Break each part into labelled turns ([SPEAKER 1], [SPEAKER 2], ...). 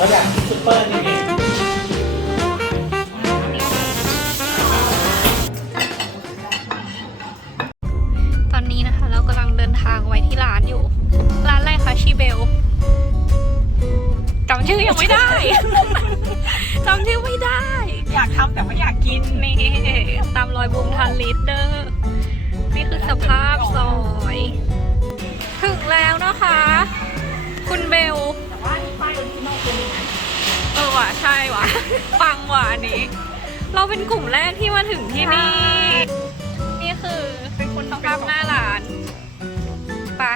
[SPEAKER 1] เราอยากกินซุปเปอร์นี่เอง
[SPEAKER 2] ตอนนี้นะคะเรากำลังเดินทางไว้ที่ร้านอยู่ ร้านอะไรคะชีเบลจำชื่อยังไม่ได้ จำชื่อไม่ได้
[SPEAKER 3] อยากทำแต่ว่าอยากกิน
[SPEAKER 2] นี่ตามรอยบุมทันลิดเดอร์นี่คือสภาพซอย ถึงแล้วนะคะ คุณเบล
[SPEAKER 3] ว่ะ
[SPEAKER 2] ใช่ว่ะฟังว่ะอันนี้ เราเป็นกลุ่มแรกที่มาถึงที่นี่ นี่คือเป็นคนสภาพหน้าร้านปะ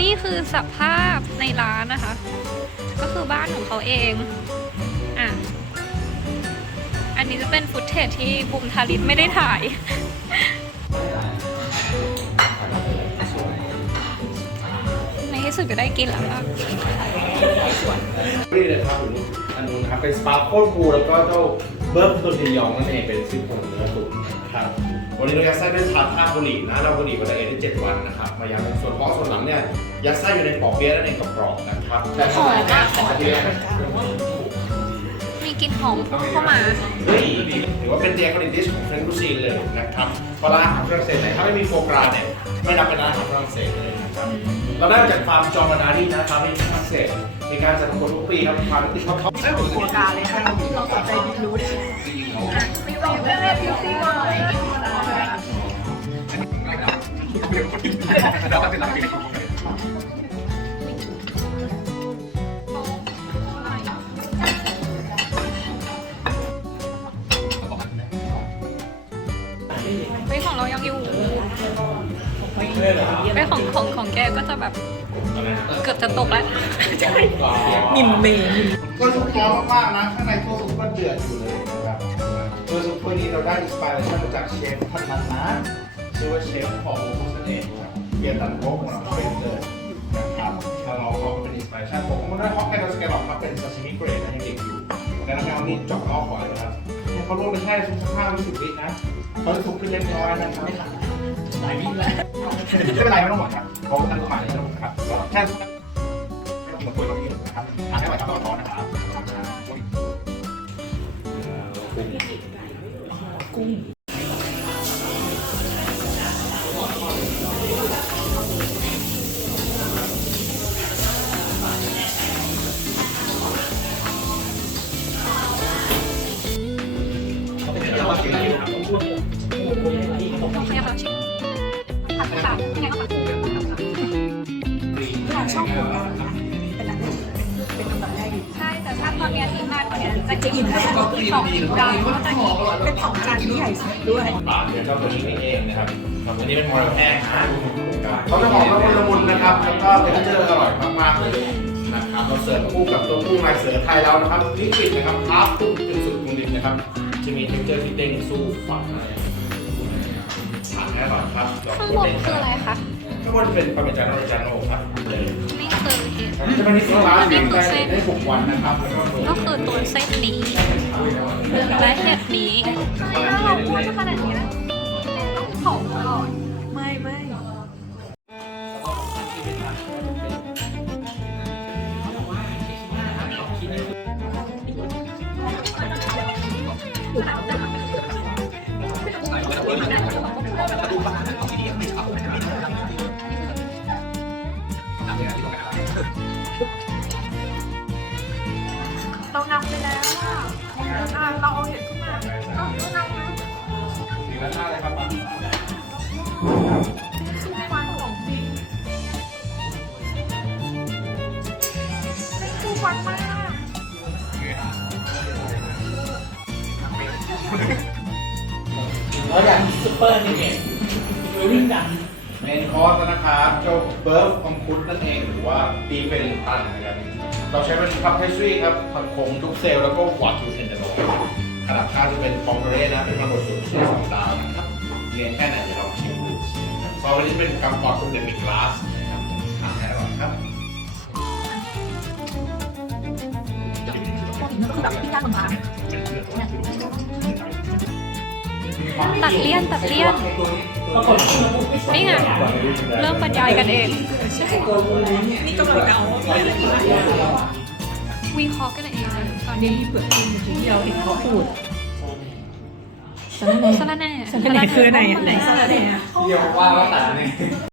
[SPEAKER 2] นี่คือสภาพในร้านนะคะ ก็คือบ้านของเขาเองอะอันนี้จะเป็นฟุตเทจที่บุมทาริสไม่ได้ถ่าย สุดก็ได้กินแล้วอะ
[SPEAKER 4] นี่เลยครับผมอันนู้นนะครับเป็นสปาโคตรปูแล้วก็เจ้าเบิร์ฟตัวทียองนั่นเองเป็นซิปโครงเนื้อตุ๋นนะครับวันนี้เรายัดไส้ด้วยชาท่าบุหรี่นะเราบุหรี่มาละเอียดได้7วันนะครับมายังส่วนท้องส่วนหลังเนี่ยยัดไส้อยู่ในปอเปี๊ยะนั่นเองกับกรอบนะครับแต่ทำไมแม่ขอเดียว
[SPEAKER 2] มีกลิ่นหอมพุ่งเข้ามา
[SPEAKER 4] เฮ้ยถือว่าเป็นเดียคอนิดิชของเฟรนช์คูซีนเลยนะครับเพราะร้านอาหารฝรั่งเศสไหนถ้าไม่มีโฟกราเนี่ยไม่นับเป็นร้านอาหารฝรั่งเศสเลยนะครับ เราได้มาจากฟาร์มจอมบานาดีนะครับที่ฝรั่งเศสมีการจัดประกวดทุกปีครับฟาร์มที่เขาเขา
[SPEAKER 3] ไม่เหมือนโครงการเลยค่ะเราสนใจดิรู้ดิไม่ต้องเลือกพิซซี่เลย
[SPEAKER 2] ฮ้ยของของของแกก็จะแบบเกือบจะตกแล้ว
[SPEAKER 3] มิมเมน
[SPEAKER 4] ก็ซุปร้อนมากๆนะ ข้างในตัวซุปก็เดือดอยู่เลยนะครับตัวซุปตัวนี้เราได้อินสปิเรชันมาจากเชฟท่านนั้นนะชื่อว่าเชฟของโมคุสเน่ครับเกียรตันโบกของเราเป็นเลยนะครับถ้าเราเอาเป็นอินสปิเรชันผมก็ได้ฮอกไกโดสแกลล็อกครับเป็นซาชิมิเกรดนะยังเด็กอยู่แล้วเราเอานี่เจาะล้อขอเลยนะครับเนี่ยเขาลวกไปแค่ซุปสักห้าวิสิบวินะเขาจะซุปขึ้นเล็กน้อยนะครับไม่ขาด หลายวิแล้วไม่เป็นไรไม่ต้องหมดครับเขาตั้งตัวมาเลยไม่ต้องหมดครับแค่ไม่ต้องหมดตัวเราที่นะครับทานได้ไหวครับต้องร้อนะครับ
[SPEAKER 2] กุ้ง ช
[SPEAKER 3] อบโครงการเป็นอะไรเป็นอันดับแรกอยู่
[SPEAKER 2] ใช่แต่ถ้าตอนนี้ที่มากกว่านี้จะกินได้
[SPEAKER 3] ได้
[SPEAKER 2] สองกินสองกุ้งก็จะกิน
[SPEAKER 3] เป็นของจานที่ใหญ่สุดด้วย
[SPEAKER 4] บาเดี๋ยวเจ้าตัวนี้เองนะครับอันนี้เป็นมเดลแห้งนะเขาจะหอมละมุนละมุนนะครับแล้วก็เทคเจอร์อร่อยมากๆเลยนะครับเราเสิร์ฟคู่กับตัวกุ้งลายเสือไทยเรานะครับลิควิดนะครับพาร์ฟกุ้งเป็นสุดกุ้งดิบนะครับจะมีเทคเจอร์ที่เด้งสู้ฝันเลยทานให้อร่อยครับ
[SPEAKER 2] ข้างบนคืออะไรคะ
[SPEAKER 4] ข้างบนเป็นปาเมจาโนเรจาโนครับเลย
[SPEAKER 2] นี่คือเห็ด
[SPEAKER 4] จะเป็นที่ร้านอยู่ได้ได้หกวันนะครับแล้วก็
[SPEAKER 2] ก็คือตัวเส้นนี้และเห็ดนี้แล้วเราพูดขนาดนี้นะของอร่อย
[SPEAKER 3] ไม่ไม่
[SPEAKER 2] เรานำไปแล้วอะเราเอาเห็ดขึ้นมาเอาเรานำนะ
[SPEAKER 4] สีละท่าเลยครับ
[SPEAKER 2] วันของจริงคือวันมาก
[SPEAKER 1] เราอยากกินซุปเปอร์นี่เองวิ่งดัง
[SPEAKER 4] เมนคอร์สนะครับเจ้าเบิร์ฟอมคุดนั่นเองหรือว่าปีเฟลิงตันนะครับเราใช้เป็นคัพเพสทรีครับผักผงทุกเซลล์แล้วก็หวานทูเทนเดอร์โนขนาดค่าจะเป็นฟองเรสนะเป็นปรากฏสูตรที่สองดาวนะครับเรียนแค่ไหนเดี๋ยวเราชิมดูนะครับซอสวันนี้เป็นกัมปอดทูเดมิกลาสนะครับทานให้อร่อยครับ
[SPEAKER 3] คือแบบพี่ย่างบา
[SPEAKER 2] ตัดเลี่ยนตัดเลี่ยน
[SPEAKER 1] ปรากฏ
[SPEAKER 2] นี่ไงเริ่มบรรยายกันเอง
[SPEAKER 3] ๆนี่กำลังเดาว่า
[SPEAKER 2] วิเคราะห์กันเองนะตอน
[SPEAKER 1] นี่
[SPEAKER 2] นี้
[SPEAKER 1] เปลือกที่เมื่อกี้ที่เราเห็นเขาพูด
[SPEAKER 2] สะระแหน่
[SPEAKER 1] สารแหน่คือไหนไหนสารแหน่
[SPEAKER 5] เรียกว่าว่าตาเนี่ย